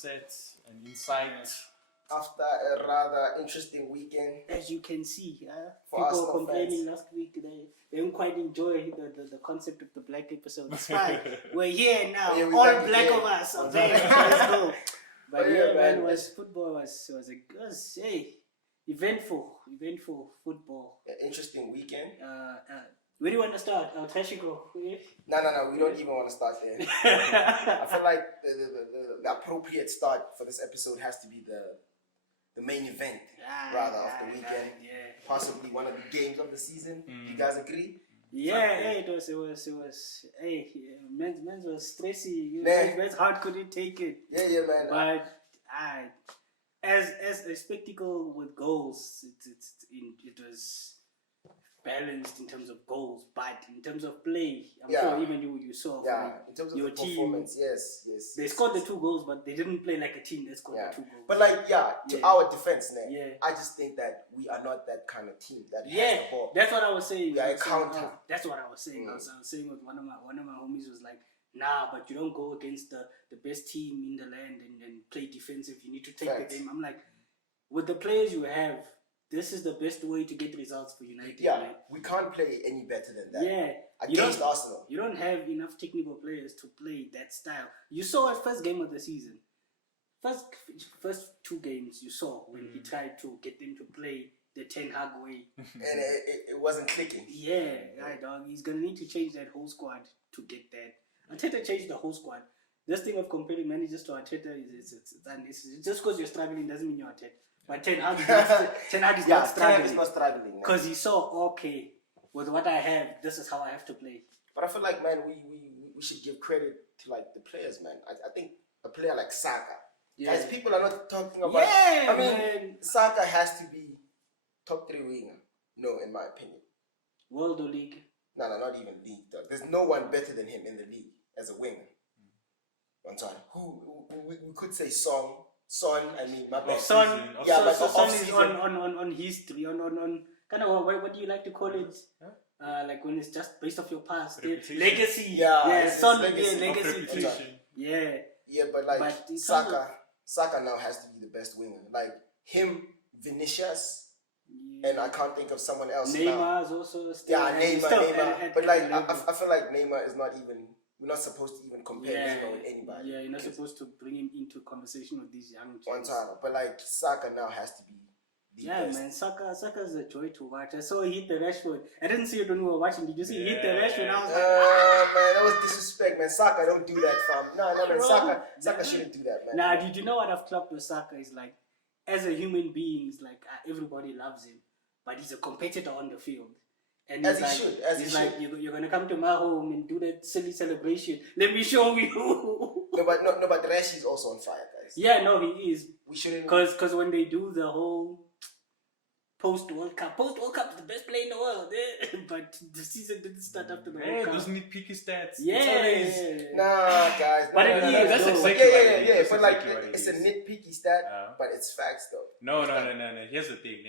set and insight. After a rather interesting weekend. As you can see, For people Arsenal were complaining fans. last week they didn't quite enjoy the concept of the black episode. It's fine. We're here now. Yeah, All back black again. of us. Okay, let's go. But yeah, man, football was eventful football. An interesting weekend. Where do you want to start? Trashico. No, we don't even want to start there. I feel like the appropriate start for this episode has to be the main event, rather, of the weekend. Possibly one of the games of the season. You guys agree? Yeah, it was. Hey, men's was stressy. Man. Men's heart couldn't take it. Yeah, man. But as a spectacle with goals, it was balanced in terms of goals, but in terms of play, I'm sure even you saw. Yeah, in terms of your the performance, yes. They scored the 2 goals, but they didn't play like a team that scored the 2 goals. But to our defense, I just think that we are not that kind of team that has the ball. That's what I was saying. We are a counter. That's what I was saying. I was saying with one of my homies was like, nah, but you don't go against the best team in the land and play defensive. You need to take the game. I'm like, with the players you have, this is the best way to get results for United. Yeah, we can't play any better than that. Yeah. Against Arsenal. You don't have enough technical players to play that style. You saw it first game of the season. First 2 games you saw when he tried to get them to play the Ten Hag way. And it wasn't clicking. Yeah, right, dog. He's going to need to change that whole squad to get that. Arteta changed the whole squad. This thing of comparing managers to Arteta is just because you're struggling doesn't mean you're Arteta. But Ten Hag is not struggling. Because he saw, okay, with what I have, this is how I have to play. But I feel like, man, we should give credit to like the players, man. I think a player like Saka. Yeah. Guys, people are not talking about. Yeah, I mean, man. Saka has to be top 3 winger. No, in my opinion. World or league? No, not even league. Dog. There's no one better than him in the league as a winger. One time, we could say Son. I mean, my bad. Son is on on history, on kind of what do you like to call it? Like when it's just based off your past, legacy. Son, legacy. Yeah, but like Saka now has to be the best winger. Like him, Vinicius, and I can't think of someone else. Neymar is also still. Neymar. But like I feel like Neymar is not even. We're not supposed to even compare Neymar with anybody. Yeah, you're not supposed to bring him into conversation with these young kids. But like Saka now has to be the best. Man, Saka's a joy to watch. I saw he hit the Rashford. I didn't see it when we were watching. Did you see he hit the Rashford? I was like, man, that was disrespect, man. Saka don't do that, fam. No, man. Saka shouldn't do that, man. Nah, did you know what I've clocked with Saka? Is like, as a human being, it's like everybody loves him, but he's a competitor on the field. And as he should. You're gonna come to my home and do that silly celebration. Let me show you. No, but Rashi is also on fire, guys. Yeah, no, he is. We shouldn't. Because when they do the whole post World Cup is the best player in the world. But the season didn't start after the World Cup. Those nitpicky stats. Yeah. Nah, guys. But that's exactly yeah. But like, it's a nitpicky stat, but it's facts though. No. Here's the thing,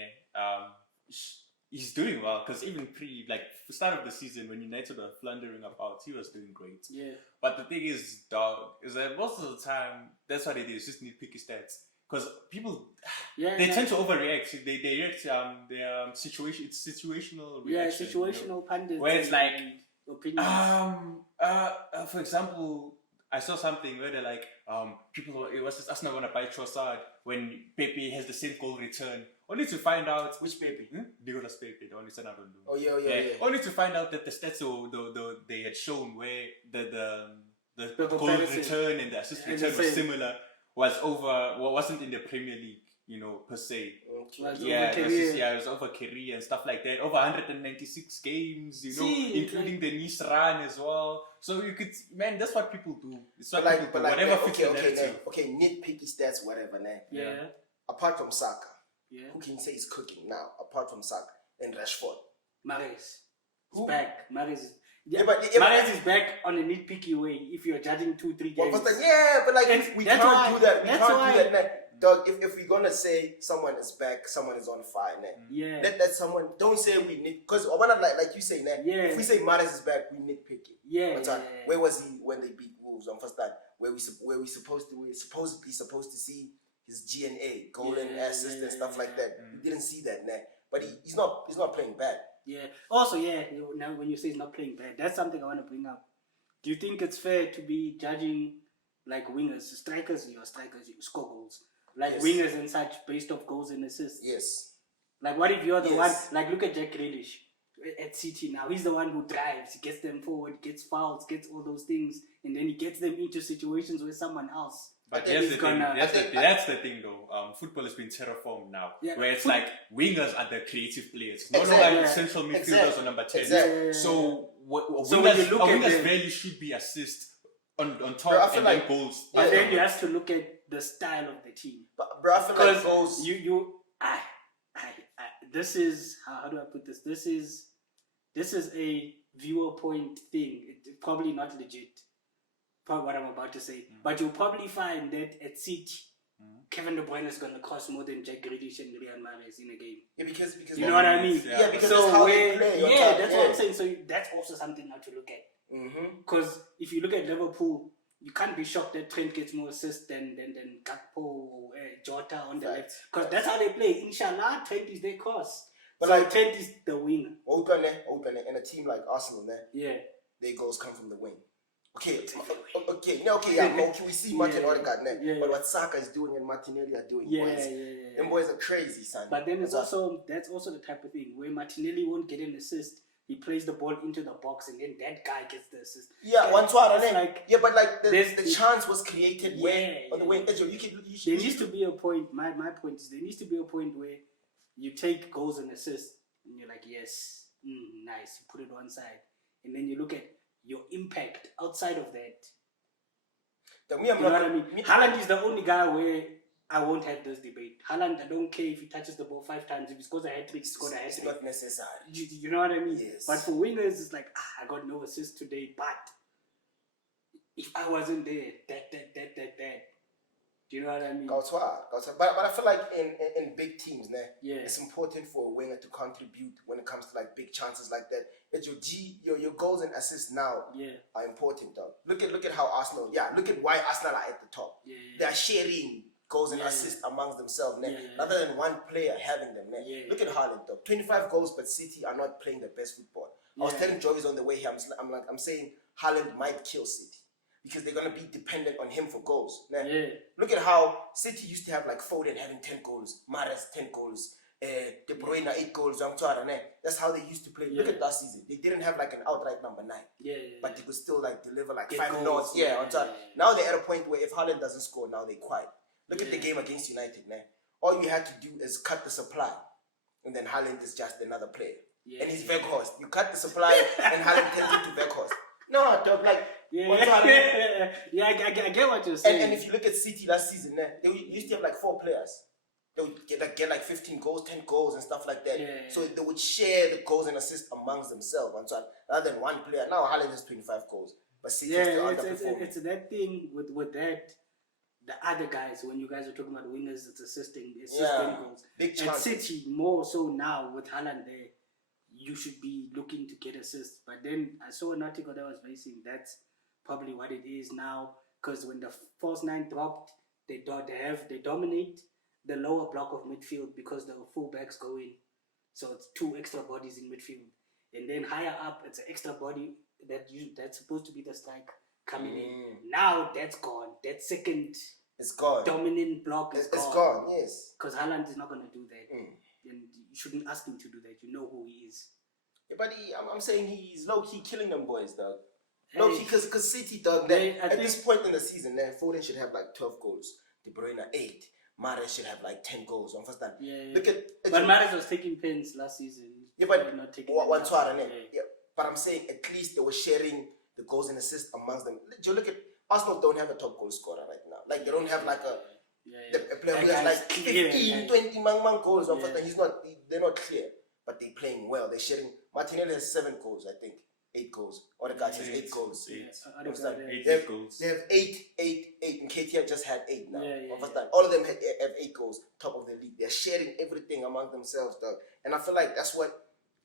he's doing well because even the start of the season when United were floundering about, he was doing great. Yeah. But the thing is, dog, is that most of the time that's what it is, just nitpicky stats. Because people, they tend to overreact. They react. It's situational reaction. Yeah, situational pundits. Where it's like, opinions. For example, I saw something where they're like, it was just Arsenal gonna buy Trossard when Pepe has the same goal return. Only to find out which Pepe? Nicolas Pepe, the only son of them. Oh yeah. Only to find out that the stats they had shown where the goal return and the assist return was similar wasn't in the Premier League, per se. It was over career and stuff like that. Over 196 games, including the Nice run as well. So you could, man, that's what people do. It's what people do. Whatever fits the narrative. Okay, nitpicky stats, whatever, man. Yeah. Apart from Saka, who can say he's cooking now? Apart from Saka and Rashford, Mahrez is back. Mahrez is back on a nitpicky way. If you're judging 2-3 games. But like we can't do that. We can't do that, man. Dog, if we're gonna say someone is back, someone is on fire, man. Yeah. Let someone. Don't say we nit, because like you say, man. Yeah. If we say Mahrez is back, we nitpick it. Yeah. Where was he when they beat Wolves on first time? where we're supposedly supposed to see his GNA, goal and assist and stuff like that. We didn't see that, nah. But he's not playing bad. Yeah. Also, now when you say he's not playing bad, that's something I want to bring up. Do you think it's fair to be judging like wingers, strikers, you score goals, like wingers and such based off goals and assists? Yes. Like, what if you're the one? Like, look at Jack Grealish at City now. He's the one who drives, he gets them forward, gets fouls, gets all those things, and then he gets them into situations where someone else. But that's the thing though. Football has been terraformed now, where it's like wingers are the creative players, no longer central midfielders or number 10. Exactly. So wingers really should be assist on top, bro, and like, then goals. But then you have to look at the style of the team. But bro, I feel like goals. This is how do I put this? This is a viewer point thing. It's probably not legit. What I'm about to say, but you'll probably find that at City, Kevin De Bruyne is going to cost more than Jack Grealish and Riyad Mahrez in a game. Yeah, because you know what I mean. Yeah, because that's how they play. That's what I'm saying. So that's also something now to look at. Because if you look at Liverpool, you can't be shocked that Trent gets more assists than Gakpo or Jota on the left. Because that's how they play. Inshallah, Trent is their cost. But so like Trent is the winger. Open in a team like Arsenal, their goals come from the wing. Okay, we see Martin Odegaard, but what Saka is doing and Martinelli are doing, them boys are crazy, son. But then that's also the type of thing where Martinelli won't get an assist. He plays the ball into the box and then that guy gets the assist. Yeah, but like the chance was created on the wing. There needs to be a point. My point is there needs to be a point where you take goals and assists and you're like, yes, nice. You put it one side, and then you look at your impact outside of that. You know what I mean? Haaland is the only guy where I won't have this debate. Haaland, I don't care if he touches the ball 5 times. If he scores a hat-trick, he scores a hat-trick. It's not necessary. You know what I mean? Yes. But for wingers, it's like, I got no assist today. But if I wasn't there, that. Do you know what I mean? But I feel like in big teams, it's important for a winger to contribute when it comes to like big chances like that. That your goals and assists now are important, though. Look at how Arsenal, look at why Arsenal are at the top. They are sharing goals and assists amongst themselves, rather than one player having them. Look at Haaland, though. 25 goals, but City are not playing the best football. I was telling Joey's on the way here, I'm saying Haaland might kill City. Because they're going to be dependent on him for goals. Look at how City used to have like Foden having 10 goals, Mahrez 10 goals, De Bruyne 8 goals. That's how they used to play. Look at last season. They didn't have like an outright number 9. But they could still like deliver like 5 nods. Now they're at a point where if Haaland doesn't score, now they're quiet. Look at the game against United. All you had to do is cut the supply. And then Haaland is just another player. And he's Weghorst. You cut the supply and Haaland turns into Weghorst. No, dog, like... I get what you're saying. And if you look at City last season, they used to have like 4 players. They would get like 15 goals, 10 goals and stuff like that. So they would share the goals and assists amongst themselves. Rather than one player. Now Haaland has 25 goals. But City is still underperforming. It's that thing with that. The other guys, when you guys are talking about wingers, it's assisting goals. Big chance. At City, more so now with Haaland there, you should be looking to get assists. But then I saw an article that was basing that's probably what it is now, because when the false 9 dropped, they dominate the lower block of midfield because the fullbacks go in. So it's 2 extra bodies in midfield. And then higher up, it's an extra body that's supposed to be the strike coming in. Now that's gone. That second dominant block is gone. It's gone, yes. Because Haaland is not going to do that. And you shouldn't ask him to do that. You know who he is. Yeah, but I'm saying he's low-key killing them boys, dog. Low-key, because City, dog, this point in the season, Foden should have like 12 goals. De Bruyne 8. Mahrez should have like 10 goals on first time. But Mahrez was taking pens last season. Yeah, but not taking but I'm saying at least they were sharing the goals and assists amongst them. You look at Arsenal don't have a top goal scorer right now. Like they don't have like a player who has like 15, 20 goals on first time. They're not clear, but they're playing well. They're sharing. Martinelli has 7 goals, I think. 8 goals. Odegaard has 8 goals. Eight goals. They have 8. And KTR just had 8 now. First time. All of them have 8 goals, top of the league. They're sharing everything among themselves, dog. And I feel like that's what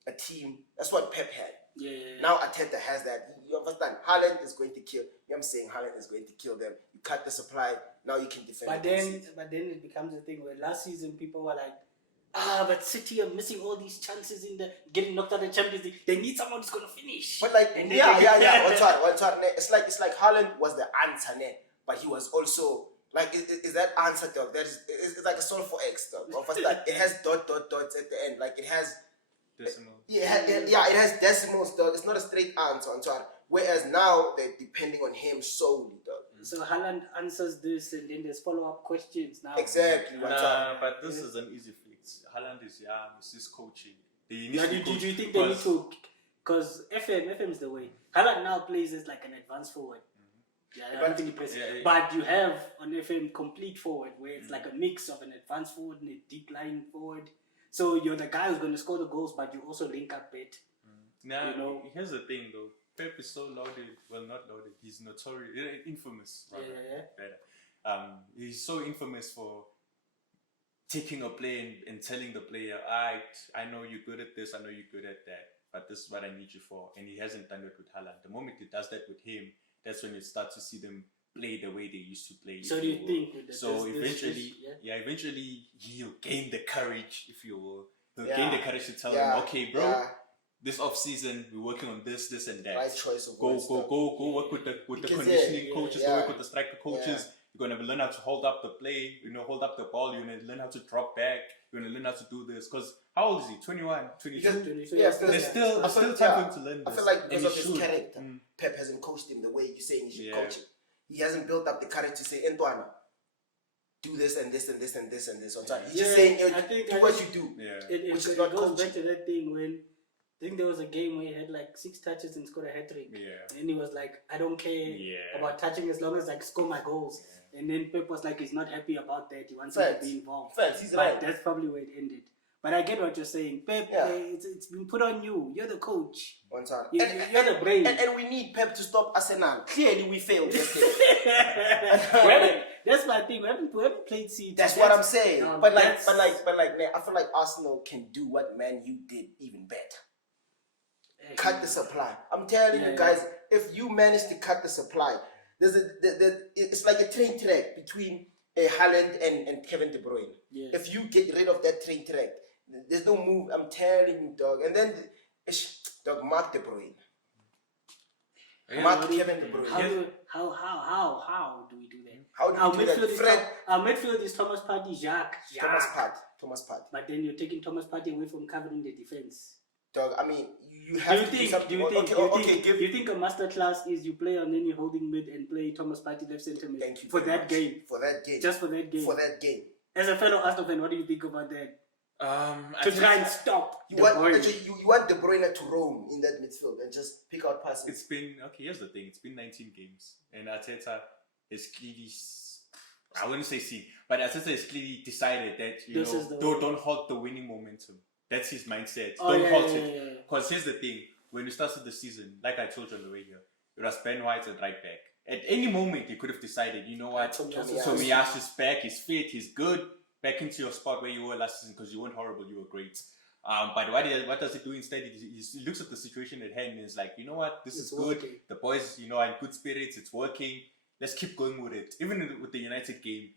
Pep had. Yeah. Now Arteta has that. You understand? Haaland is going to kill. I'm saying Haaland is going to kill them. You cut the supply. Now you can defend. But then it becomes a thing where last season people were like, but City are missing all these chances in the getting knocked out of the Champions League. They need someone who's gonna finish. But like, yeah. One time, it's like Haaland was the answer, but he was also like, is that answer dog? That is, it's like a solve for X dog. It has dots at the end. Like it has decimal. Yeah, it has decimals, dog. It's not a straight answer. Whereas now they're depending on him solely, dog. So Haaland answers this, and then there's follow-up questions now. Exactly. But this is an easy fix. Haaland is young. It's his coaching. Do you think they need to? Because FM is the way. Haaland now plays as like an advanced forward. Yeah, I don't think he plays. But you have on FM complete forward, where it's like a mix of an advanced forward and a deep line forward. So you're the guy who's going to score the goals, but you also link up it. Now, here's the thing though. Pep is so loaded. Well, not loaded. He's notorious, infamous. Rather. He's so infamous for taking a player and telling the player, I know you're good at this, I know you're good at that, but this is what I need you for. And he hasn't done it with Haaland. The moment he does that with him, that's when you start to see them play the way they used to play. So do you think? Eventually he'll gain the courage, if you will. He'll gain the courage to tell them, okay, bro. Yeah. This off season, we're working on this, and that. Right choice of go work with the conditioning coaches, go work with the striker coaches. You're gonna learn how to hold up the play, hold up the ball. You're gonna learn how to drop back. You're gonna learn how to do this. Because how old is he? 21, 22? There's still time for him to learn this. I feel like because of his character, Pep hasn't coached him the way you're saying he should coach him. He hasn't built up the courage to say, Antoine, do this and this and this and this and this. He's just saying, do what you do. It goes back to that thing when I think there was a game where he had like 6 touches and scored a hat-trick. And he was like, I don't care about touching as long as I score my goals. And then Pep was like, he's not happy about that. He wants him to be involved. But that's probably where it ended. But I get what you're saying. Pep, it's been put on you. You're the coach. You're the brain. And we need Pep to stop Arsenal. Clearly we failed yesterday. That's my thing. We haven't played City. That's what I'm saying. But I feel like Arsenal can do what Man U did even better. Cut the supply. I'm telling you guys, if you manage to cut the supply, it's like a train track between Haaland and Kevin De Bruyne. If you get rid of that train track, there's no move. I'm telling you, dog. And then, mark De Bruyne. Mark Kevin De Bruyne. How do we do that? How do we do that? Our midfield is Thomas Partey, Jacques. Thomas Partey. But then you're taking Thomas Partey away from covering the defense. Dog, I mean, you have do you think a masterclass is you play and then you're holding mid and play Thomas Partey left center mid for that game? For that game. Just for that game. For that game. As a fellow Arsenal fan, what do you think about that? To try and stop you want De Bruyne to roam in that midfield and just pick out passes. It's been here's the thing, it's been 19 games and Arteta is clearly, I wouldn't say seen, but Arteta has clearly decided that don't halt the winning momentum. That's his mindset. Don't halt it. Because here's the thing, when you started the season, like I told you on the way here, it was Ben White at right back. At any moment you could have decided, you know what, Tomiyasu is back, he's fit, he's good. Back into your spot where you were last season, because you weren't horrible, you were great. But what does he do instead? He looks at the situation at hand and is like, you know what, this is good. Working. The boys, are in good spirits. It's working. Let's keep going with it. Even with the United game,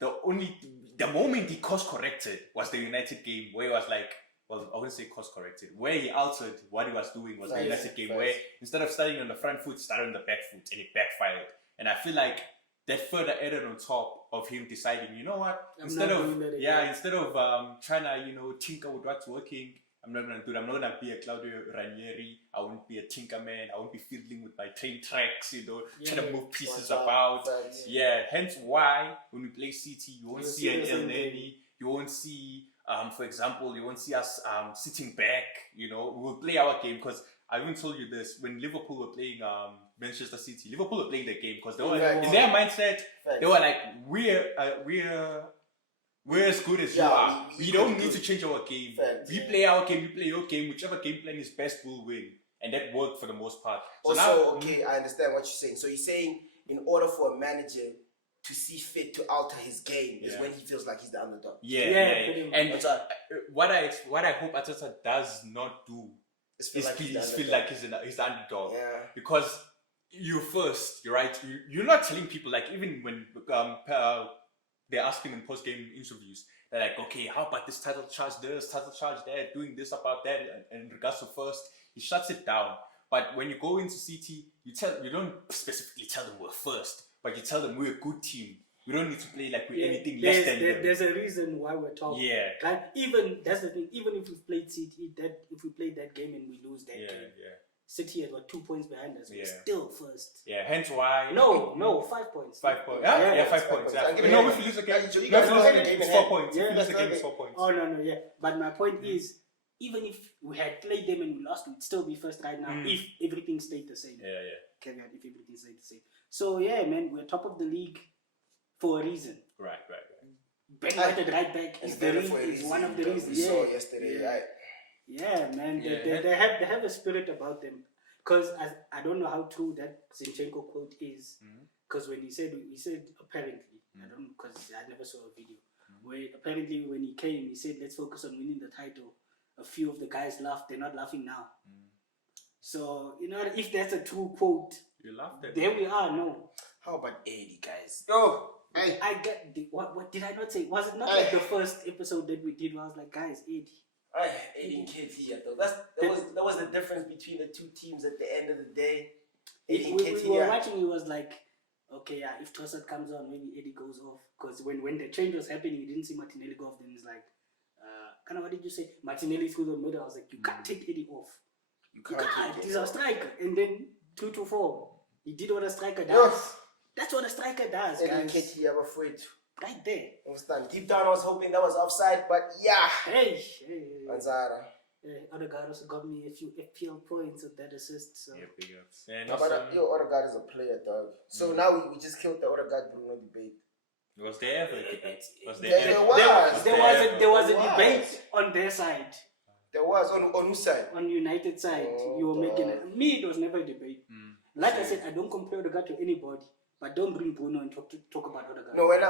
the moment he course corrected was the United game, where he was like, well, I wouldn't say course corrected. Where he altered what he was doing was the United game, where instead of starting on the front foot, started on the back foot, and it backfired. And I feel like that further added on top of him deciding, you know what, instead of trying to tinker with what's working, I'm not gonna do it. I'm not gonna be a Claudio Ranieri. I won't be a tinker man. I won't be fiddling with my train tracks, trying to move pieces about. Hence why when we play City, you won't see an El Neni. You won't see, for example, you won't see us sitting back. We'll play our game, because I even told you this, when Liverpool were playing Manchester City, Liverpool were playing the game because they were in their mindset. They were like, we're as good as you are. We don't need to change our game. We play our game. You play your game. Whichever game plan is best will win, and that worked for the most part. So I understand what you're saying. So you're saying in order for a manager to see fit to alter his game is when he feels like he's the underdog. And what I hope Arteta does not do feel like he's the underdog. Yeah. Because you first, you're right. You're not telling people, like, even when they're asking in post-game interviews, they're like, okay, how about this title charge that, doing this about that, and in regards to first, he shuts it down. But when you go into CT, you don't specifically tell them we're first, but you tell them we're a good team. We don't need to play like we're anything less than them. There's a reason why we're top. Yeah. Like, even that's the thing. Even if we played CT, if we played that game and we lose that game, City has 2 points behind us. We're still first. Yeah. Hence why. No, 5 points. 5 points. Yeah, 5 points. Yeah. No, if you lose a game, it's 4 points. If you lose a game, it's 4 points. Oh no, yeah. But my point is, even if we had played them and we lost, we'd still be first right now if everything stayed the same. Yeah. Caveat, if everything stayed the same. So yeah, man, we're top of the league for a reason. Right. Ben White at right back is one of the reasons. We saw yesterday, right? Yeah, man, they have a spirit about them. Because I don't know how true that Zinchenko quote is. Because when he said apparently, I don't know, because I never saw a video. Where apparently when he came, he said, let's focus on winning the title. A few of the guys laughed. They're not laughing now. So, you know, if that's a true quote, you laughed at there we are. No. How about 80 guys? Hey. I get what did I not say? Was it not like the first episode that we did where I was like, guys, 80? 80 and KT, though. That was the difference between the two teams at the end of the day. 80 and KT. We were watching, it was like, okay, yeah, if Trossard comes on, maybe Eddie goes off. Because when the change was happening, you didn't see Martinelli go off. Then it's like, what did you say? Martinelli through the middle. I was like, you can't take Eddie off. You can't. He's a striker. And then 2-4. He did what a striker does. Yes. That's what a striker does, Eddie guys. and KT, I'm afraid. Right there. Understand? Deep down, I was hoping that was offside, but yeah. Hey. Manzara. Odegaard also got me a few FPL points with that assist. So. Yeah, big ups. Odegaard is a player, dog. So now we just killed the Odegaard Bruno debate. Was there ever a debate? There was a debate on their side. There was on whose side? On United side, you were making it. Me, it was never a debate. Like I said, I don't compare Odegaard to anybody, but don't bring Bruno and talk about Odegaard. No, when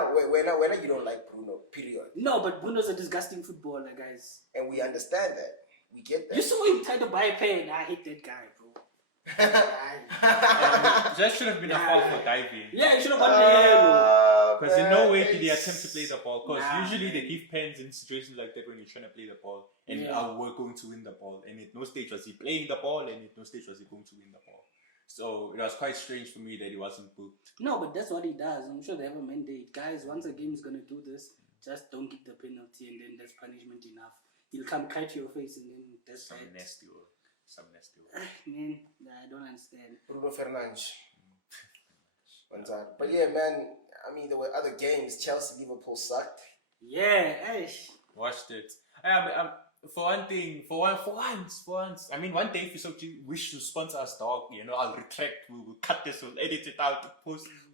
you don't like Bruno, period. No, but Bruno's a disgusting footballer, guys. And we understand that. We get that. You saw him try to buy a pen. I hate that guy, bro. That should have been a foul for diving. Yeah, it should have gone the yellow. Because in no way did he attempt to play the ball. Because usually they give pens in situations like that when you're trying to play the ball and we're going to win the ball. And at no stage was he playing the ball, and at no stage was he going to win the ball. So it was quite strange for me that he wasn't booked. No, but that's what he does. I'm sure they have a mandate. Guys, once a game is going to do this, just don't give the penalty, and then that's punishment enough. He'll come cry to your face, and then that's some nasty word. Man, I don't understand. Bruno Fernandes. But yeah, man, I mean, there were other games. Chelsea, Liverpool sucked. Yeah, watched it. For one thing, for once. I mean, one day if you so wish to sponsor us, dog, you know, I'll retract. We'll cut this. We'll edit it out.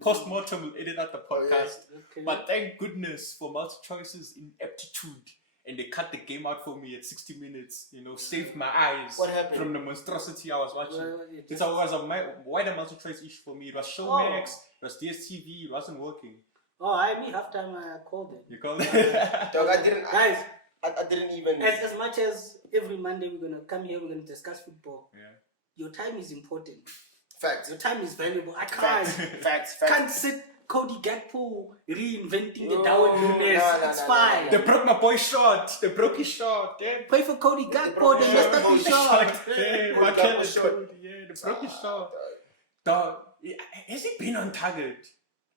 Post-mortem, we'll edit out the podcast. Okay. But thank goodness for multi-choices in aptitude. And they cut the game out for me at 60 minutes. You know, saved my eyes from the monstrosity I was watching. It was a wider multi-choice issue for me. It was Showmax, it was DSTV. It wasn't working. Halftime I called it. You called it? Dog, I didn't. Guys, I didn't even. As much as every Monday we're gonna come here, we're gonna discuss football. Yeah. Your time is important. Facts. Your time is valuable. I can't. Facts. Can't sit Cody Gakpo reinventing the Darwin Nunes. It's fine. They broke my boy shot. They broke his shot. Yeah. Play for Cody Gakpo. They messed up his shot. They broke his shot. Dog, has he been on target?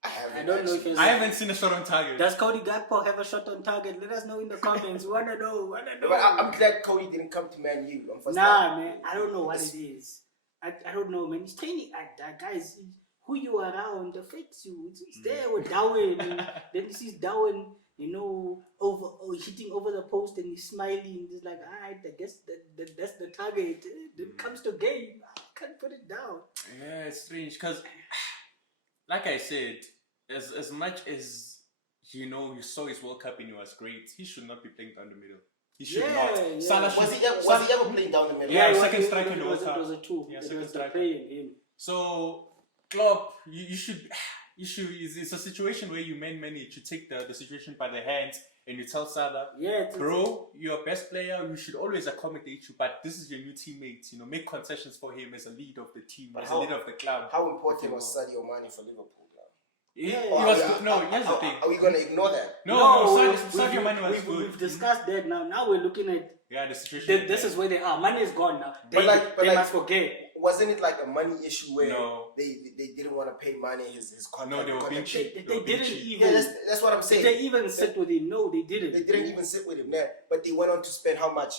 I don't know if I haven't seen a shot on target. Does Cody Gakpo have a shot on target? Let us know in the comments. We wanna know. But I'm glad Cody didn't come to Man U. Man. I don't know what it is. I don't know, man. He's training guys. Who you around affects you. He's there with Darwin. Then he sees Darwin, you know, hitting over the post, and he's smiling. He's like, alright, I guess that's the target. Then comes to game. I can't put it down. Yeah, it's strange because, like I said, as much as you know, you saw his World Cup and he was great, he should not be playing down the middle. He should not. Yeah. Was he ever playing down the middle? Yeah, second striker in the World Cup. It was a two. Yeah, it was the play in him. So, Klopp, you should. It's a situation where you manage to take the situation by the hands and you tell Sada, bro, you're a best player, we should always accommodate you, but this is your new teammate, you know, make concessions for him as a leader of the team, as a leader of the club. How important was Sadio Mane for Liverpool? Here's the thing. Are we going to ignore that? No, Sadio Mane was good. We've discussed that now. Now we're looking at the situation. This is where they are. Mane is gone now. They must forget. Wasn't it like a money issue where they didn't want to pay Mane his contract? No, they were being cheap. They didn't even. Yeah, that's what I'm saying. Did they even sit with him? No, they didn't. They didn't even sit with him there. But they went on to spend how much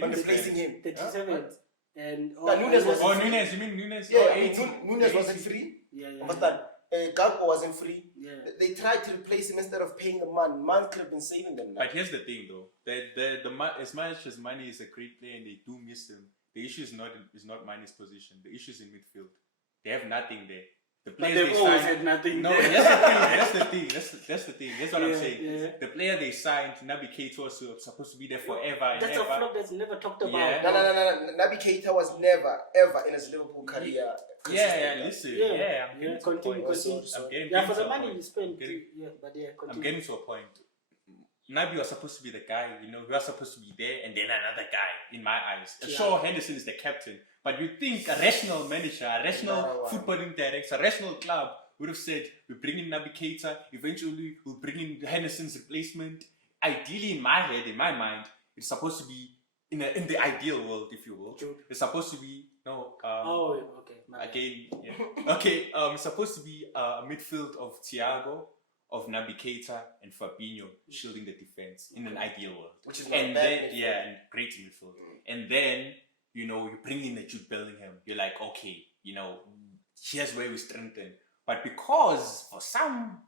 on replacing him? 37. And Nunes was. Oh, Nunes. You mean Nunes? Yeah, 80. Nunes wasn't free. Yeah. Gakpo wasn't free. Yeah. They tried to replace him instead of paying the man. Man could have been saving them now. But here's the thing, though. As much as Mane is a great player and they do miss him, the issue is not Mane's position. The issue is in midfield. They have nothing there. The players they've always had nothing. No, there. that's the thing. That's the thing. That's what I'm saying. Yeah. The player they signed, Naby Keita, was supposed to be there forever. That's a flop that's never talked about. Yeah. No. Naby Keita was never, ever in his Liverpool career. Listen. I'm getting to a point. For the money you spent. Continue. I'm getting to a point. Naby was supposed to be the guy, you know, he was supposed to be there, and then another guy, in my eyes. Sure, Henderson is the captain, but you think a rational manager, a rational footballing director, a rational club would have said, we bring in Naby Keita, eventually we'll bring in Henderson's replacement. Ideally, in my head, in my mind, it's supposed to be in the ideal world, if you will. It's supposed to be it's supposed to be a midfield of Thiago, of Naby Keita and Fabinho shielding the defense in an ideal world. Which is not and bad then midfield. and great midfield. And then, you know, you bring in a Jude Bellingham. You're like, okay, you know, here's where we strengthen. But because for some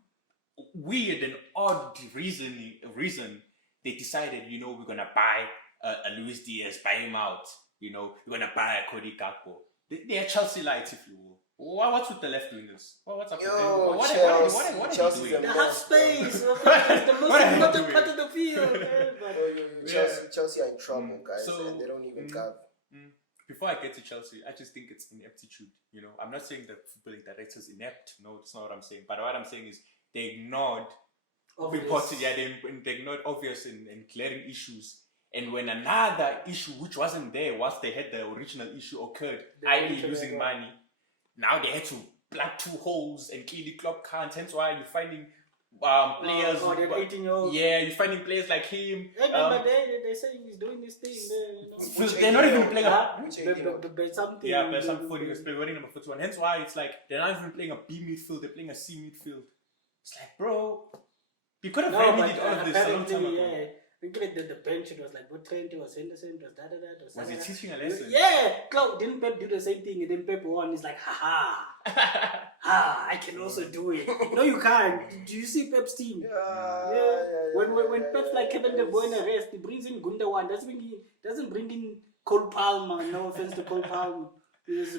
weird and odd reason, they decided, you know, we're gonna buy a Luis Diaz, buy him out. You know, we're gonna buy a Cody Gakpo. They are Chelsea lights, if you will. What's with the left wingers? What's up with them? What are they doing? The half space. The most important part of the field. Chelsea are in trouble, guys, and they don't even have. Before I get to Chelsea, I just think it's ineptitude. You know, I'm not saying the footballing director is inept. No, that's not what I'm saying. But what I'm saying is they ignored important. Yeah, they ignored obvious and glaring issues. And when another issue which wasn't there once they had the original issue occurred, i.e. losing money, now they had to plug two holes and clearly Klopp can't. Hence why you're finding players. They're 18-year-olds. Yeah, you're finding players like him. But they say he's doing this thing. They're not even playing something. Yeah, but some 40 was playing number 41. Hence why it's like they're not even playing a B midfield, they're playing a C midfield. It's like, bro, you could have remedied all of this a long time ago. Yeah. Looking at the bench, it was like, what Trent, it was Henderson, it was da-da-da. Was he teaching a lesson? Yeah! Klopp, didn't Pep do the same thing? And then Pep won. He's like, I can also do it. No, you can't. Do you see Pep's team? When Pep's like Kevin De Bruyne rest, he brings in Gundogan. Doesn't bring in Cole Palmer. No offense to Cole Palmer.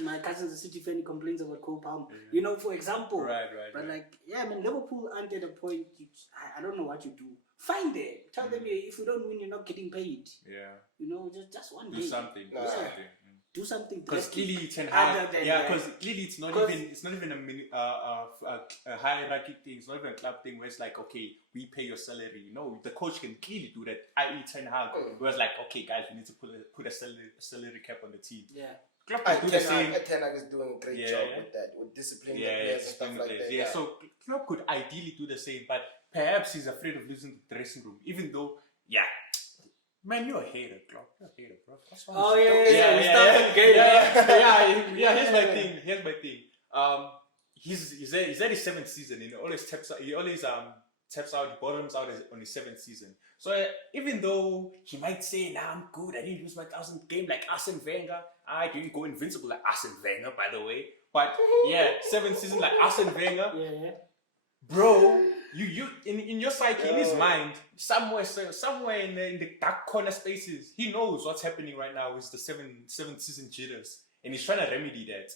My cousin's a City fan, he complains about Cole Palmer. You know, for example. Right. But Liverpool aren't at a point, I don't know what you do. Find them. Tell them if you don't win, you're not getting paid. Yeah. You know, just one do day. Something. Do something. Because clearly Ten Hag. Because clearly it's not even a hierarchy thing. It's not even a club thing where it's like, okay, we pay your salary. No, the coach can clearly do that. I.e. Ten Hag, where it's like, okay, guys, we need to put a salary cap on the team. Yeah. Ten Hag is doing a great job with that, with disciplining the players and stuff like that. Yeah, so Klopp could ideally do the same, but perhaps he's afraid of losing the dressing room, even though, man, you're a hater, Klopp. You're a hater, bro. What's wrong with you? Here's my thing. He's at his 7th season, and he always taps out. He bottoms out on his 7th season. So even though he might say, "Nah, I'm good. I didn't lose my 1,000th game like Arsene Wenger. I didn't go invincible like Arsene Wenger, by the way." But 7th season like Arsene Wenger. Bro, you in your psyche, in his mind, somewhere in the dark corner spaces, he knows what's happening right now with the 7th season jitters, and he's trying to remedy that,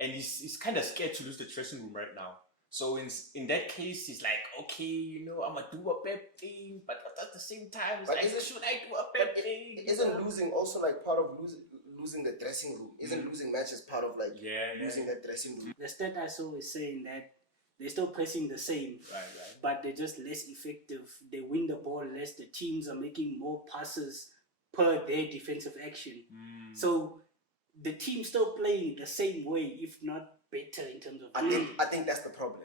and he's kind of scared to lose the dressing room right now. So in that case, he's like, okay, you know, I'm gonna do a Pep thing, but at the same time, it's like, should I do a Pep thing? Isn't losing also like part of losing the dressing room? Isn't losing matches part of like losing the dressing room? The stat I saw is saying that they're still pressing the same. Right. But they're just less effective. They win the ball less. The teams are making more passes per their defensive action. So the team's still playing the same way, if not better in terms of. I think that's the problem.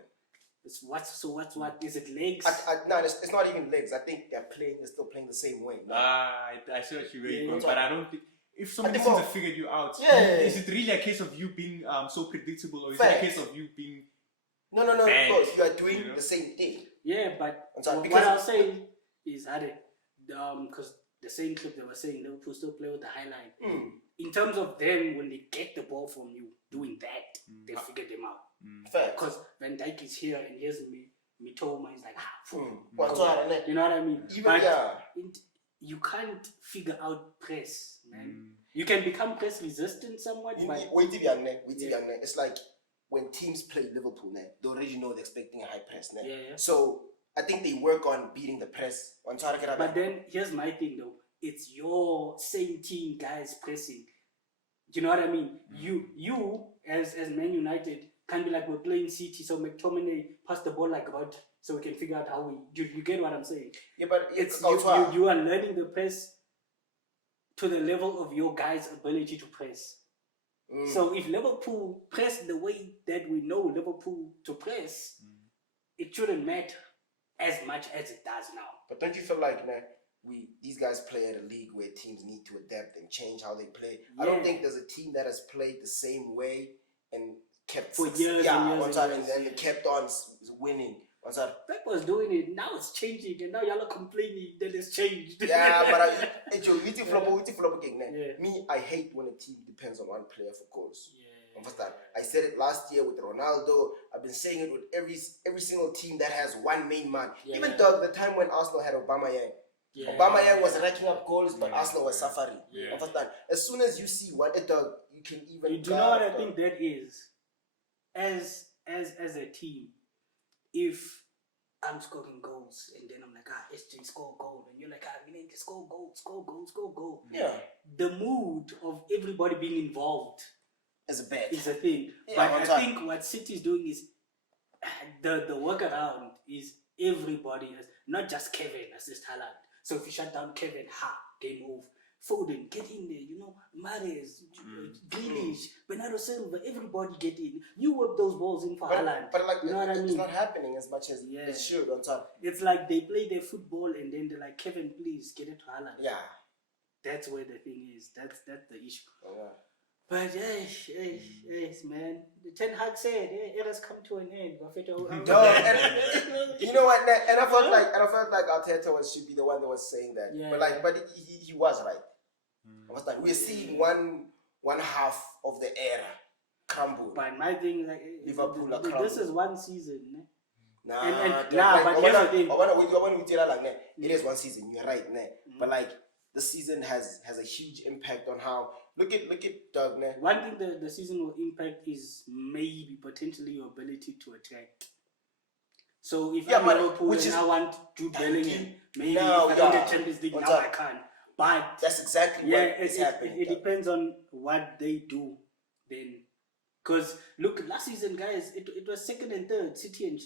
What's what? Is it legs? No, it's not even legs. I think they're still playing the same way. No? I see what you're going, but I don't think. If some of think these teams more- have figured you out, Yeah. is it really a case of you being so predictable, or is it a case of you being No, bad, because you are doing you know? the same thing. Yeah, but I'm sorry, what because- I was saying is, because the same clip they were saying, Liverpool still play with the high line. In terms of them, when they get the ball from you, doing that, they figure them out. Fair. Because Van Dijk is here and here's Mitoma is like, Well, so I- you know what I mean? Even But yeah. you can't figure out press, man. You can become press resistant somewhat, but Wait till young, it's like when teams play Liverpool, they already know they're expecting a high press. Yeah. So I think they work on beating the press. But then here's my thing though. It's your same team guys pressing. Do you know what I mean? You as Man United can't be like, we're playing City, so McTominay pass the ball like about so we can figure out how you get what I'm saying? Yeah, but It's it's you are learning the press to the level of your guys' ability to press. So if Liverpool press the way that we know Liverpool to press, it shouldn't matter as much as it does now. But don't you feel like these guys play at a league where teams need to adapt and change how they play? I don't think there's a team that has played the same way and kept For years and years and years. and then kept on winning. Pep was doing it, now it's changing, and now y'all are complaining that it's changed. Yeah, but me, I hate when a team depends on one player for goals. I said it last year with Ronaldo. I've been saying it with every single team that has one main man. Even though the time when Arsenal had Aubameyang. Aubameyang was racking up goals, but Arsenal was suffering. As soon as you see what it does, you can even. You do know what I think that is? As a team, if I'm scoring goals and then I'm like, SJ score goal, and you're like, we need to score goal. Yeah. The mood of everybody being involved is a thing. But I think what City is doing is the workaround is everybody, not just Kevin assist Haaland. So if you shut down Kevin, game over. Foden, get in there, Mahrez, Grealish, Bernardo Silva, everybody get in. You whip those balls in for Haaland. But you know what I mean? It's not happening as much as it should on top. It's like they play their football and then they're like, Kevin, please get it to Haaland. Yeah. That's where the thing is. That's the issue. Yeah. But man, the Ten Hag said, it has come to an end. You know what? And I felt like Arteta should be the one that was saying that. Yeah, but he was right. We're seeing one half of the era crumble. But my thing is Liverpool are this is one season. But here's the thing. It is one season. You're right, but the season has a huge impact on how. Look at Doug. One thing the season will impact is maybe potentially your ability to attack. So if I'm Liverpool and I want Jude Bellingham, maybe if I don't get Champions League now I can. But that's exactly what is happening. It depends on what they do then. Because look, last season, guys, it was second and third, City and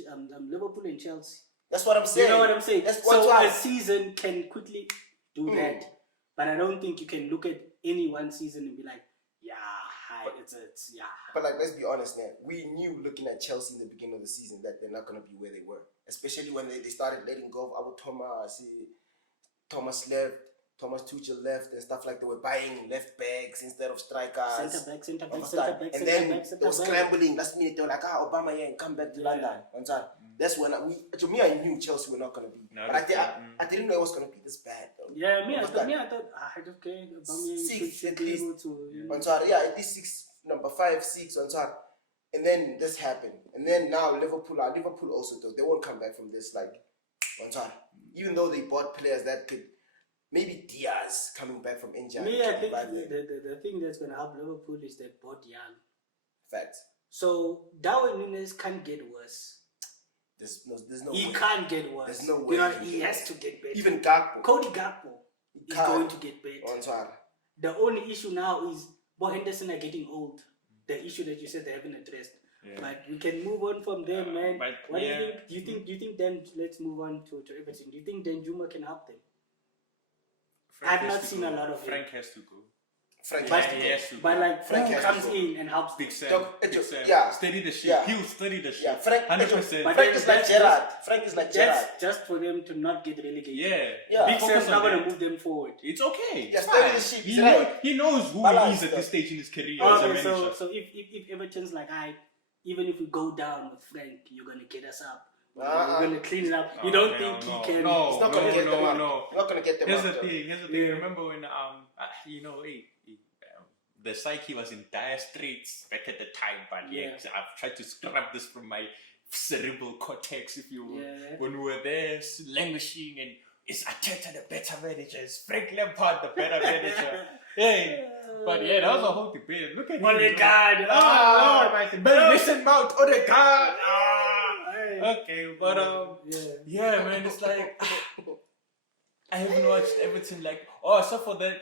Liverpool and Chelsea. That's what I'm saying. You know what I'm saying? So a season can quickly do that. But I don't think you can look at any one season and be like, it's. But let's be honest, man. We knew looking at Chelsea in the beginning of the season that they're not going to be where they were. Especially when they started letting go of Abu Thomas left, Thomas Tuchel left and stuff like that. They were buying left backs instead of strikers. Centre back. And then they were scrambling. Last minute, they were like, Aubameyang, come back to London. That's when I knew Chelsea were not going to be. But I didn't know it was going to be this bad. Though. Yeah, I thought, okay, six at least. At least 6, number 5, 6 on top. And then this happened. And then now Liverpool also, though, they won't come back from this, on top. Even though they bought players that could, maybe Diaz coming back from injury. I think the thing that's going to help Liverpool is they bought young. Facts. So Darwin Núñez can't get worse. There's no he way. Can't get worse. There's no way. He has to get better. Even Gakpo. Cody Gakpo is going to get better. On top. The only issue now is Bo Henderson are getting old. The issue that you said they haven't addressed. Yeah. But we can move on from there, man. But, What yeah. do you think? Do you think then? Let's move on to Everton. Do you think Dan Juma can help them? Frank I've has not to seen go. a lot of Frank it. has to go. Frank But, has to go. He has to but go. like, Frank who has comes to go. in and helps Big them? Sam. Dog, Big it- Sam. yeah. Steady the ship. Yeah. He'll steady the ship. Yeah, Frank, 100%. But Frank is like that's Gerrard. Frank is like Gerrard. That's just for them to not get relegated. Yeah. Big Focus Sam's on not going that. to move them forward. It's okay. Yeah, It's steady fine. the ship. He, He's know, right. he knows who Balance, he is at though. this stage in his career as a Okay, manager. so if Everton's like, even if we go down with Frank, you're going to get us up. We're going to clean it up. You don't think he can? No, He's not going to get them up. no. He's not going to get them Here's up. the though. thing. Yeah. Remember when the psyche was in dire straits back at the time, but I've tried to scrub this from my cerebral cortex, if you will. Yeah. When we were there languishing, and is Arteta the better manager? Is Frank Lampard the better manager? Hey, but that was a whole debate. Look at him. Odegaard. Listen, Mount Odegaard. Hey. Okay, but yeah, man, it's like I haven't watched Everton except for that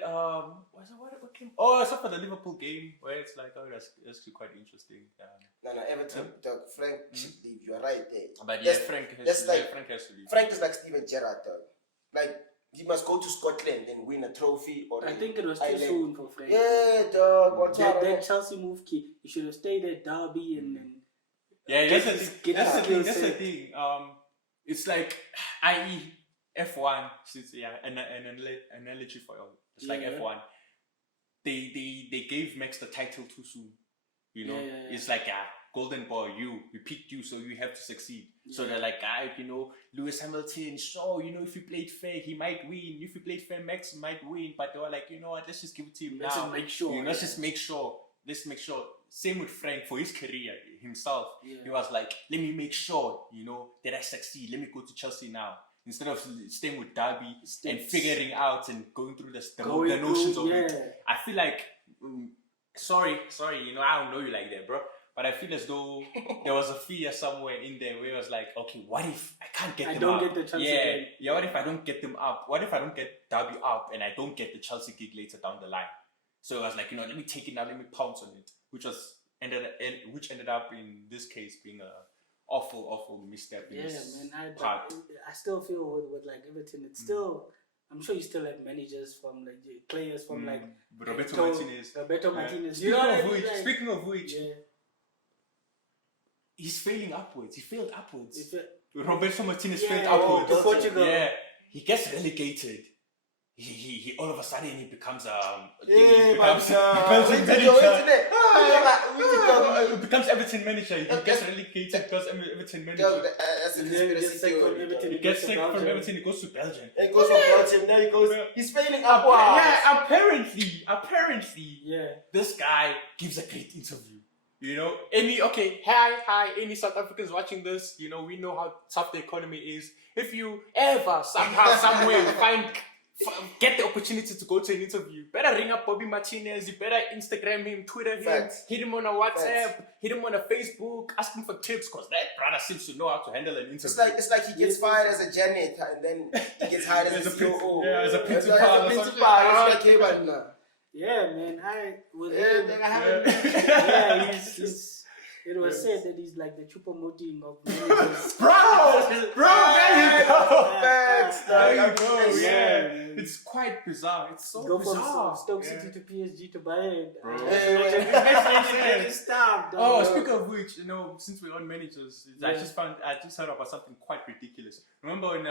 what came? Except for the Liverpool game where it's like that's quite interesting. No, Everton, dog, Frank should leave. You are right there. But Frank has to leave. Frank is like Steven Gerrard, dog. Like, he must go to Scotland and win a trophy or I think it was too soon for Frank. Yeah, dog. That Chelsea move, he should have stayed at Derby and then. Yeah, that's the thing. That's the thing. skill That's the thing. It's like, i.e. F1. Since an analogy for you. It's like F1. They gave Max the title too soon. You know, it's like golden boy. We picked you, so you have to succeed. So they're like, Lewis Hamilton. Sure, if you played fair, he might win. If you played fair, Max might win. But they were like, you know what? Let's just give it to him now. Let's make sure. Let's just make sure. Let's make sure. Same with Frank for his career himself. Yeah. He was like, let me make sure, that I succeed. Let me go to Chelsea now. Instead of staying with Derby and figuring out and going through the notions of it. I feel like, sorry, I don't know you like that, bro. But I feel as though there was a fear somewhere in there where it was like, okay, what if I can't get them up? I don't get the chance again. Yeah, what if I don't get them up? What if I don't get Derby up and I don't get the Chelsea gig later down the line? So I was like, let me take it now, let me pounce on it, which ended up in this case being a awful misstep. In this part. I still feel with like Everton, it's still. I'm sure you still have managers from like players from like Roberto Martinez. Speaking of which, he's failing upwards. He failed upwards. Roberto Martinez failed upwards. To Portugal. Yeah, he gets relegated. He all of a sudden he becomes becomes Everton manager. He gets relegated because Everton manager. That's a conspiracy theory. He gets sick from Everton. He goes to Belgium. And he goes from Belgium. Now he goes. He's failing upwards. Yeah, apparently. Yeah. This guy gives a great interview. Hi, any South Africans watching this, we know how tough the economy is. If you ever somehow, somewhere get the opportunity to go to an interview, better ring up Bobby Martinez. You better Instagram him, Twitter him, hit him on a WhatsApp, hit him on a Facebook, ask him for tips, because that brother seems to know how to handle an interview. It's like he gets fired as a janitor and then he gets hired as a COO. As a principal. Yeah, man. It was said that he's like the Chupomoting of managers. Bro, there you go. Thanks, there you go. Yeah, it's quite bizarre. It's so bizarre. From Stoke City to PSG to Bayern. Speaking of which, since we're on managers, I just heard about something quite ridiculous. Remember when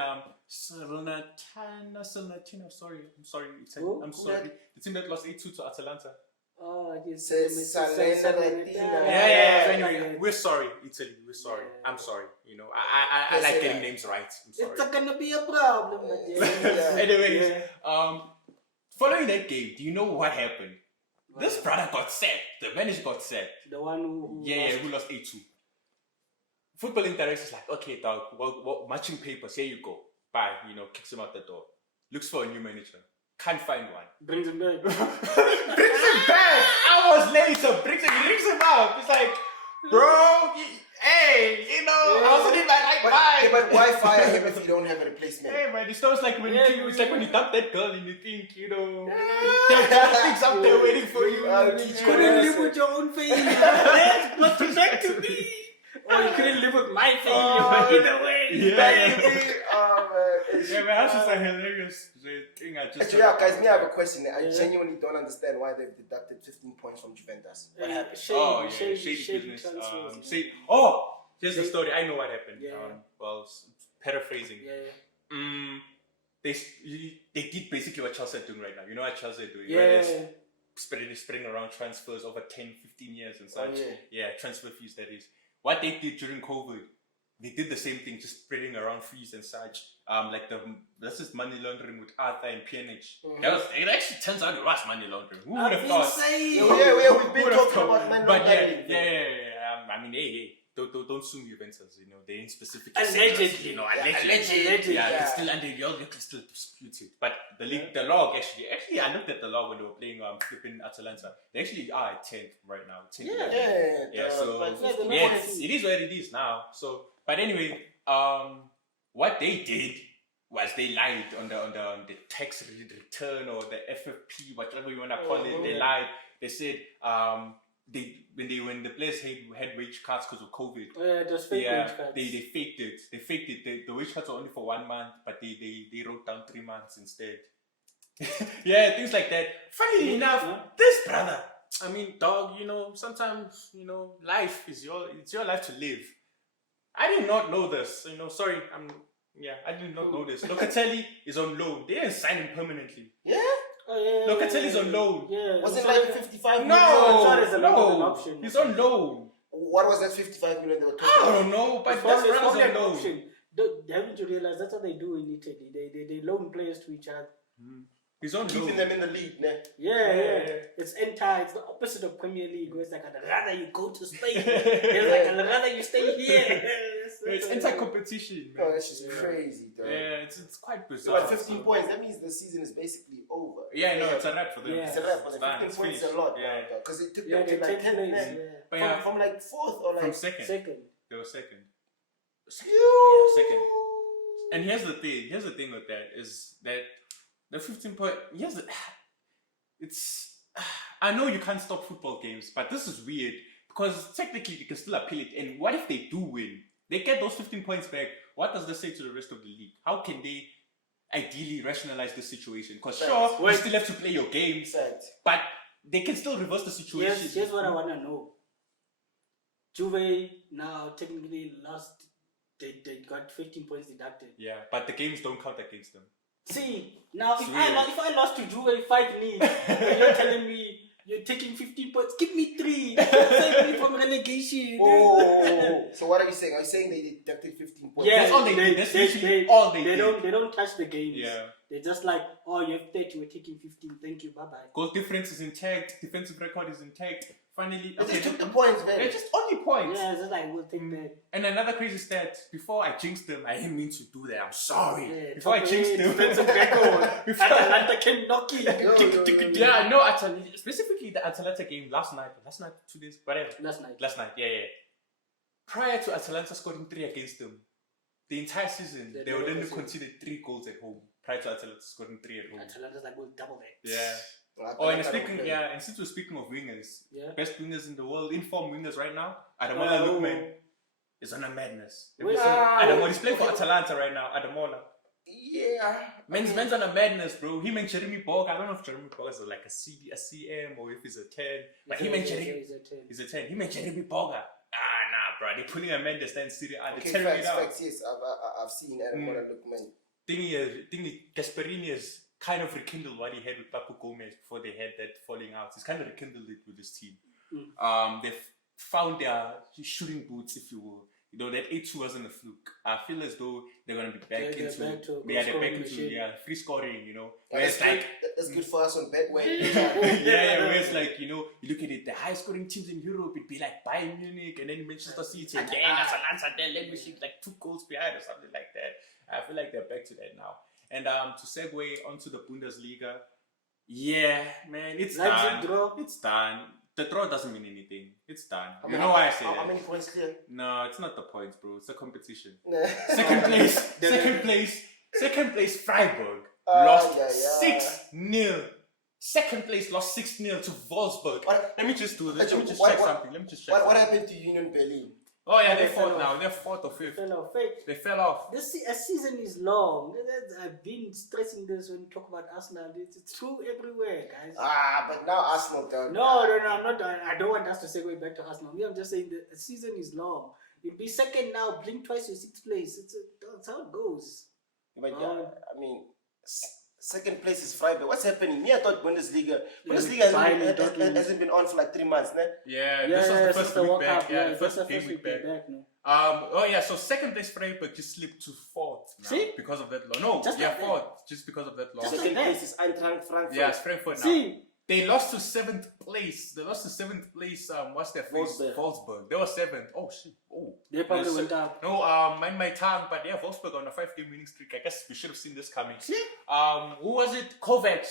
Salernitana, sorry, I'm sorry, the team that lost 8-2 to Atalanta. Oh, yes. Anyway, we're sorry, Italy. We're sorry. I'm sorry. I like getting names right. I'm sorry. It's gonna be a problem. Anyways, following that game, do you know what happened? This brother got sacked. The manager got sacked. The one who lost 8-2. Football Interest is like, okay, dog. Well, matching papers. Here you go. Bye. Kicks him out the door. Looks for a new manager. Can't find one. Brings him back. Brings him back. Hours later, brings him out. It's like, bro, I was in my right mind. But why fire him if you don't have a replacement? Hey, man, It's not like when it's like when you dump that girl and you think, you know, Yeah. that thing's up there waiting for you. You couldn't live with your own failure. Not to back to me. Or you couldn't live with my failure. But either way, Baby. Oh man. Yeah, man, that's just a hilarious thing. Actually, yeah, guys, me, I have a question. I genuinely don't understand why they've deducted 15 points from Juventus. What happened? Shady business. transfers. Here's the story. I know what happened. Yeah. Paraphrasing. Yeah. They did basically what Chelsea are doing right now. You know what Chelsea are doing? Yeah. Right? They're spreading around transfers over 10, 15 years and such. Oh, Yeah, transfer fees, that is. What they did during COVID, they did the same thing, just spreading around fees and such. This is money laundering with Arthur and PNH. It actually turns out it was money laundering. Who would have thought? Yeah, we've been talking about money But laundering. yeah. I mean, hey. Don't sue Juventus, you know, they ain't specific. Allegedly. You know, allegedly. Yeah, it's still under you can still dispute it. But the league, the log actually, I looked at the log when they were playing flipping Atalanta. They actually are at 10th right now. 10th. It is what it is now. So, but anyway, what they did was they lied on the tax return or the FFP, whatever you wanna call it. They lied. They said when the players had wage cuts because of COVID. Just fake wage cuts. They faked it. They faked it. The wage cuts were only for 1 month, but they wrote down 3 months instead. Yeah, things like that. Funnily enough, this brother. I mean, dog. You know, sometimes life is it's your life to live. I did not know this. You know, sorry. I did not know this. Locatelli is on loan. They didn't sign him permanently. Yeah? Locatelli's on loan. Yeah. Was it like 55 million? No, he's on loan. What was that 55 million they were talking I about? don't know, but It's that's probably an on loan. option. Haven't you realized that's what they do in Italy? They loan players to each other. He's on Keeping loan. them in the league, ne? Yeah. It's It's the opposite of Premier League, where it's like, I'd rather you go to Spain. It's like, I'd rather you stay here. It's anti-competition, man. Oh, that's just crazy, though. Yeah, it's quite So bizarre. at 15 points, that means the season is basically over. Yeah, no, it's a wrap for them. Yeah. It's a wrap, but It's done, 15 it's points is a finished. lot, Yeah. because it took Yeah, them they to like 10 place. minutes. But yeah, From like 4th or like from second. Second. They were second. Yeah, second. And here's the thing with that is that the 15 point. I know you can't stop football games, but this is weird because technically you can still appeal it. And what if they do win? They get those 15 points back. What does this say to the rest of the league? How can they ideally rationalize the situation? Because sure, you still have to play your games, but they can still reverse the situation. Here's what I want to know. Juve now technically lost. They got 15 points deducted. Yeah, but the games don't count against them. See, now if It's I lost to Juve 5-0, and you're telling me you're taking 15 points, give me 3. Save me from relegation. So what are you saying? Are you saying they deducted 15 points? That's all they did. That's literally all they did. They don't touch the games. Yeah. They're just like, oh, you have 30, we're taking 15. Thank you, bye-bye. Goal difference is intact. Defensive record is intact. Finally, They just took the points, man. They're just only points. Yeah, it's just like, we'll take that. And another crazy stat, before I jinxed them, I didn't mean to do that. I'm sorry. Yeah, before I jinxed them. Defensive record. Atalanta came knocking. Yeah, I know. Specifically the Atalanta game last night, 2 days, whatever. Last night, yeah. Prior to Atalanta scoring 3 against them, the entire season, they would only conceded 3 goals at home. Prior to Atalanta scoring 3 at home. Atalanta's like, we'll double that. Yeah. And since we're speaking of wingers, best wingers in the world, informed wingers right now, Ademola Lookman is on a madness. He's playing for Atalanta right now, Ademola. Yeah. Man's on a madness, bro. Him and Jeremy Boga, I don't know if Jeremy Boga is like a CM or if he's a 10, but he's a 10. Him and Jeremy Boga. Nah, bro. They're pulling a man that stands Serie A. They're tearing it out. Facts, yes. I've seen Ademola Lookman. Thingy, Gasperini has kind of rekindled what he had with Papu Gomez before they had that falling out. He's kind of rekindled it with his team. They've found their shooting boots, if you will. You know, that 8-2 wasn't a fluke. I feel as though they're going to be back into free scoring, you know. Where it's like, that's good for us on Betway. where it's like, you know, you look at it, the high scoring teams in Europe, it'd be like Bayern Munich and then Manchester City and then Atalanta, then let me shoot like 2 goals behind or something like that. I feel like they're back to that now. And to segue onto the Bundesliga, yeah, man, it's done. It's done. The draw doesn't mean anything. It's done. You know why I say that? How many points clear? No, it's not the points, bro. It's a competition. Nah. Second place Second place Freiburg yeah. lost 6-0. Second place lost 6-0 to Wolfsburg. Let me just do this. Let me just check something. What happened to Union Berlin? Oh yeah, they fought now. They're fourth or fifth. They fell off. A season is long. I've been stressing this when you talk about Arsenal. It's true everywhere, guys. But now Arsenal don't. No, I'm not. I don't want us to segue back to Arsenal. I'm just saying the season is long. You'll be second now, blink twice, you're sixth place. That's how it goes. But I mean, second place is Freiburg. What's happening? Me, I thought Bundesliga hasn't been on for like 3 months, no? Yeah, this was the first week back. Yeah, the first game week back. So second place Freiburg just slipped to fourth now. See? Because of that law. Fourth, just because of that law. Second place is Eintracht Frankfurt. Yeah, it's Frankfurt now. See? They lost to seventh place. What's their face? Wolfsburg. They were seventh. Oh shit. Oh. They probably went up. No, mind my tongue, but yeah, Wolfsburg on a 5-game winning streak. I guess we should have seen this coming. See? Who was it? Kovac.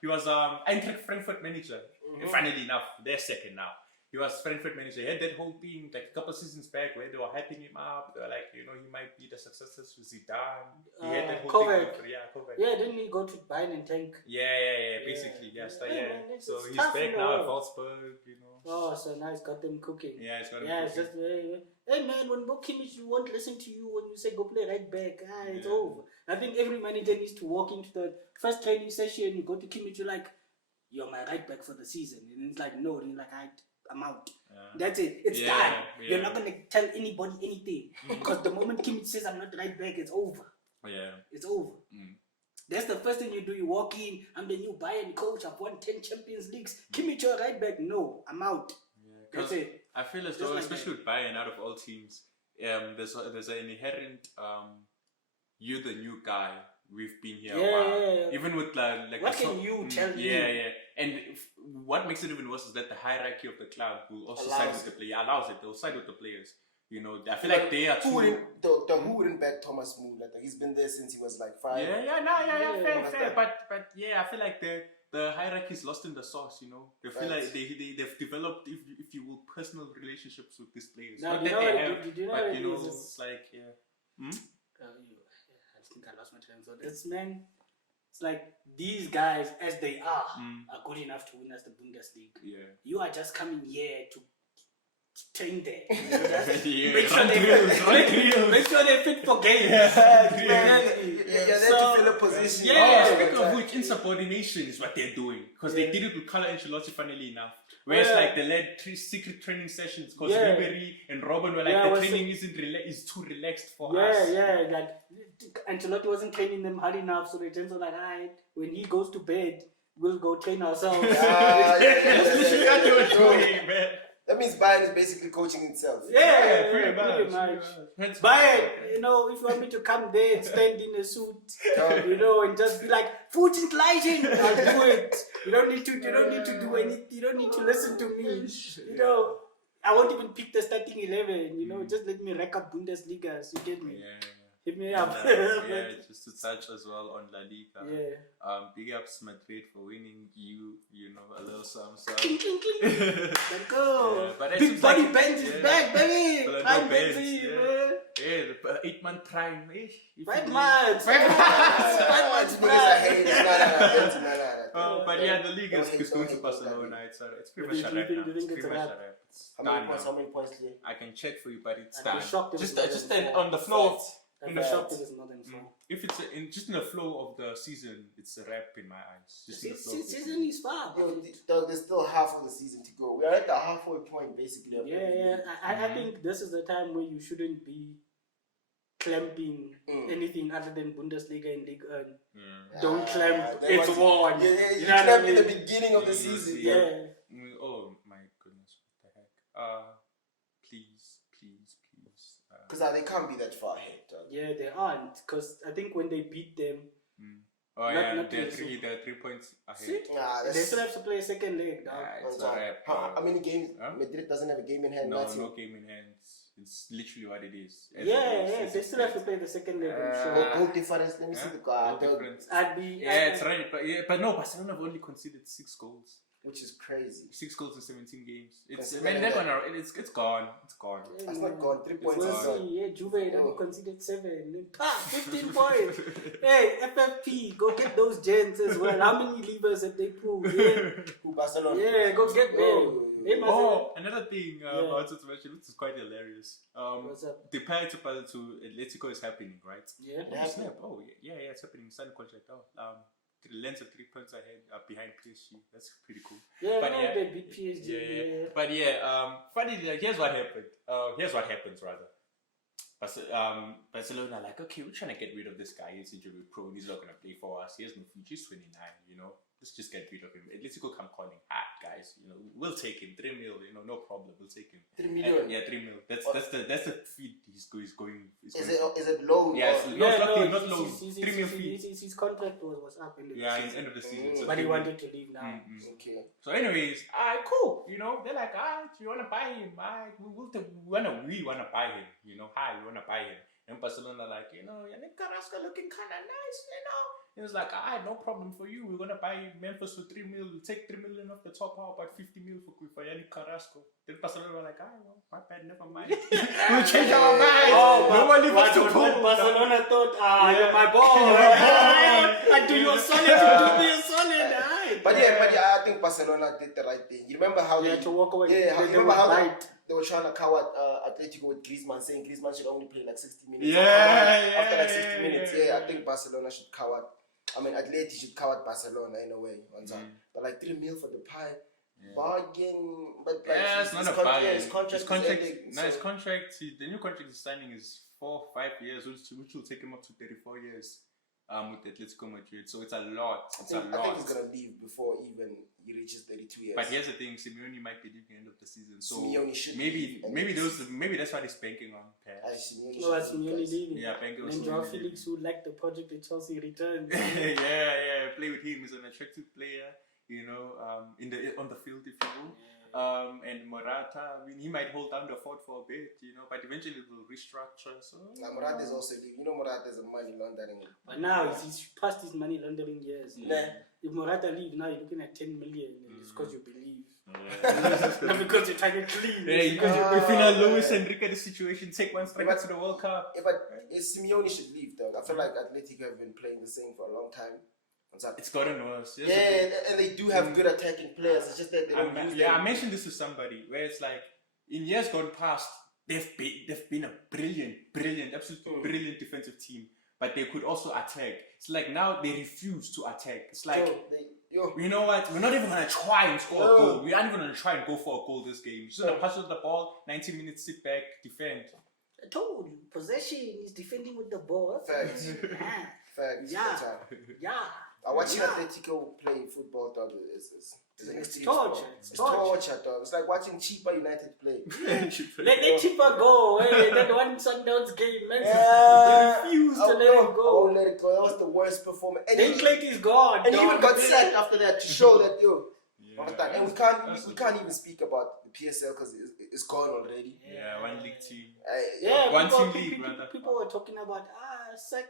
He was Eintracht Frankfurt manager. And funnily enough, they're second now. He was Frankfurt manager. He had that whole thing like a couple of seasons back where they were hyping him up. They were like, he might be the successor to Zidane. He had that whole thing. Kovac. Yeah, didn't he go to Bayern and tank? Yeah. Basically, yes. Man, so he's back now at Wolfsburg, Oh, so now he's got them cooking. Yeah, he's got them cooking. It's just, hey man, when Bo Kimmich won't listen to you when you say go play right back, it's over. I think every manager needs to walk into the first training session, you go to Kimmich, you're like, you're my right back for the season. And it's like, no, and you're like, I'm out. That's it. It's done. Yeah. You're not going to tell anybody anything. Because the moment Kimmich says I'm not right back, it's over. Yeah. It's over. That's the first thing you do. You walk in, I'm the new Bayern coach, I've won 10 Champions Leagues. Kimmich, you're right back. No, I'm out. Yeah, that's it. I feel as though, especially with Bayern, out of all teams, there's an inherent, you're the new guy. We've been here a while. Yeah. Even with like what can you tell me? Yeah. And what makes it even worse is that the hierarchy of the club will also side with the player. Allows it. They'll side with the players. I feel like they are too. Who wouldn't back Thomas Muller? He's been there since he was like 5. Fair. But yeah, I feel like the hierarchy is lost in the sauce. They feel like they've developed, if you will, personal relationships with these players. Now, it's like I think I lost my train of thought. It's like these guys, as they are good enough to win us the Bundesliga. Yeah. You are just coming here to train there. Make sure they fit for games. You're there to fill a position. Speaking of which, insubordination is what they're doing. Because they did it with Carlo Ancelotti, funnily enough. Whereas like they led 3 secret training sessions because Ribery and Robin were like, the training is too relaxed for us. Like Ancelotti wasn't training them hard enough, so they just were like, alright, when he goes to bed, we'll go train ourselves. That's literally what they were doing, man. That means Bayern is basically coaching itself. Yeah, pretty much. Bayern, if you want me to come there and stand in a suit, and just be like, Putin Gleichen, I'll do it. You don't need to do anything. You don't need to listen to me. I won't even pick the starting 11. Just let me rack up Bundesliga. You get me? Yeah. Hit me up. Just to touch as well on La Liga. Yeah. Big ups Madrid for winning. A little something. Let's go. But Big body Benz is back, baby. Prime Benz, man. The 8-month prime. 5 months. 5 months. But the league is going to Barcelona. It's pretty much a wrap now. It's pretty much a wrap. How many points, Lee? I can check for you, but it's done. Just on the flow. In the shop, it is not in flow. If it's just in the flow of the season, it's a wrap in my eyes. Just in the flow. Season is far. There's still half of the season to go. We are at the halfway point, basically. I think this is the time where you shouldn't be clamping anything other than Bundesliga and Ligue 1. Don't clamp. It's won. You clamped in the beginning of the season. Oh my goodness! What the heck? Please. Because they can't be that far ahead. Yeah, they aren't. Because I think when they beat them... they're 3 points ahead. They still have to play a second leg. It's a wrap. How many games? Madrid doesn't have a game in hand. No game in hand. It's literally what it is. They still have to play the second leg. Goal difference. Let me see the goal difference. It's right. But no, Barcelona have only conceded 6 goals. which is crazy. 6 goals in 17 games. It's Considering they're that- gonna. It's gone. It's gone. That's not gone. 3 points We'll is gone. see. Yeah, Juve only conceded 7. 15 points. Hey, FFP, go get those gents as well. How many levers have they pulled? Yeah, Who Barcelona? yeah, go get them. They must Oh, another thing Yeah. about to mention, which is quite hilarious. What's up? The pair to Atletico is happening, right? Yeah. Yeah. Snap. Oh yeah, it's happening. Sign contract. Oh, the lens of 3 points ahead, behind PSG. That's pretty cool. Yeah, But no, yeah. they beat PSG. Yeah. But yeah, funny. Like, here's what happened. Here's what happens rather. Barcelona like, okay, we're trying to get rid of this guy. He's injury prone. He's not gonna play for us. He has no future. He's 29. You know, let's just get rid of him. Atletico come calling, guys. You know, we'll take him. 3 mil. You know, no problem. We'll take him. 3 million. Yeah, 3 mil. That's the fee he's going. Is it low? Yeah, or- not low. 3 mil fee. His contract was up in the Yeah, in season. end of the season. So But he 3 mil. wanted to leave now. Okay. So, anyways, cool. You know, they're like, you wanna buy him? We wanna buy him. You know, we wanna buy him. And Barcelona like, you know, Yannick Carrasco looking kind of nice, you know. It was like, no problem for you. We're gonna buy Memphis for 3 mil. We'll take 3 million off the top. How about 50 mil for Yannick Carrasco? Then Barcelona were like, well, my bad, never mind. We'll change our mind. Nobody wants to pull. Barcelona thought, you're my boy. I do you a solid, you do me a solid. But yeah, I think Barcelona did the right thing. You remember how They had to walk away. Yeah, They remember were how right. they were trying to cover Atletico with Griezmann, saying Griezmann should only play like 60 minutes. Yeah, After like 60 yeah, minutes, yeah. I think Barcelona should cover. Atleti should cover Barcelona in a way. One time. But like 3 mil for the pie. Bargain, but like Yeah, it's not a contract, bargain. his contract, His contract, is ending, his so- contract. The new contract he's signing is 4 5 years, which will take him up to 34 years. With Atletico Madrid, so it's a lot. I It's think, a I lot. think he's gonna leave before even he reaches 32 years. But here's the thing: Simeone might be leaving end of the season, so Simeone should maybe leave. maybe that's what he's banking on. Simeone No, that's should leave, Simeone guys. leaving. Yeah, banking on And Joao Simeone Felix, who liked the project at Chelsea, returned. yeah, play with him. He's an attractive player, you know, on the field, if you will. And Morata, he might hold down the fort for a bit, you know, but eventually it will restructure. So Morata is also leaving. You know, Morata is a money laundering. But now he's past his money laundering years. Yeah. If Morata leaves now, you're looking at 10 million. And it's because you believe. Yeah. Not because you're trying to leave. Yeah, because you're feeling Luis Enrique the situation. Take one striker to the World Cup. Yeah, but Simeone should leave, though. I feel like Atletico have been playing the same for a long time. It's gotten worse. Yeah, and they do have good attacking players. It's just that they don't use them. I mentioned this to somebody where it's like in years gone past, they've been a brilliant, absolutely brilliant defensive team, but they could also attack. It's like now they refuse to attack. It's like, you know what? We're not even gonna try and score a goal. We aren't even gonna try and go for a goal this game. Just gonna pass the ball, 90 minutes, sit back, defend. I told you, possession is defending with the ball. Facts. Yeah. Facts. Yeah. Yeah. Watching Atletico play football, dog, is an It's extreme torture. sport. It's It's torture. torture, dog. It's like watching cheaper United play. Let Chipper go. Hey, that one Sundowns game, man. Yeah. They refused to let him I go. won't let it go. That was the worst performance. And Dinklage is gone. and he dog. even got sacked after that to show that Yeah. and we can't even speak about the PSL because it's gone already. Yeah, one league team. Yeah, One people, team league, people, rather. people were talking about sack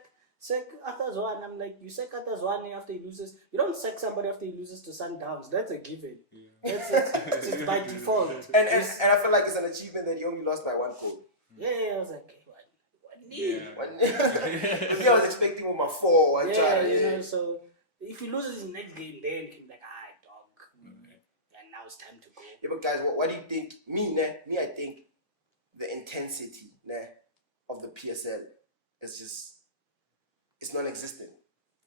Atazwan. I'm like, you sack Atazwan after he loses. You don't sack somebody after he loses to Sundowns. That's a given. Yeah. That's just by default. And I feel like it's an achievement that he only lost by 1 goal. Yeah, I was like, what nil? Yeah. I was expecting with my 4. I Yeah, tried. you know. So if he loses his next game, then he can be like, dog. And now it's time to go. Yeah, but guys, what do you think? Me, I think the intensity of the PSL is just it's non-existent.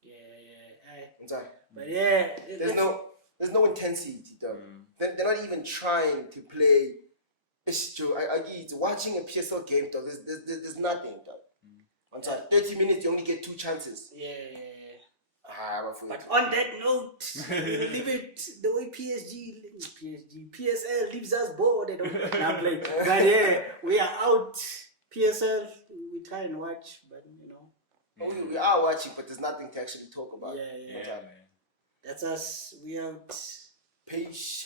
Yeah. I'm sorry. But yeah, There's no intensity, though. They're not even trying to play. It's true. It's watching a PSL game, though. There's nothing, though. I'm sorry. 30 minutes, you only get 2 chances. Yeah. But But on that note, leave it the way PSL leaves us bored. They don't now play. But yeah, we are out. PSL, we try and watch, but you know. we are watching, but there's nothing to actually talk about. Yeah. Yeah, man. That's us. We out. Peace.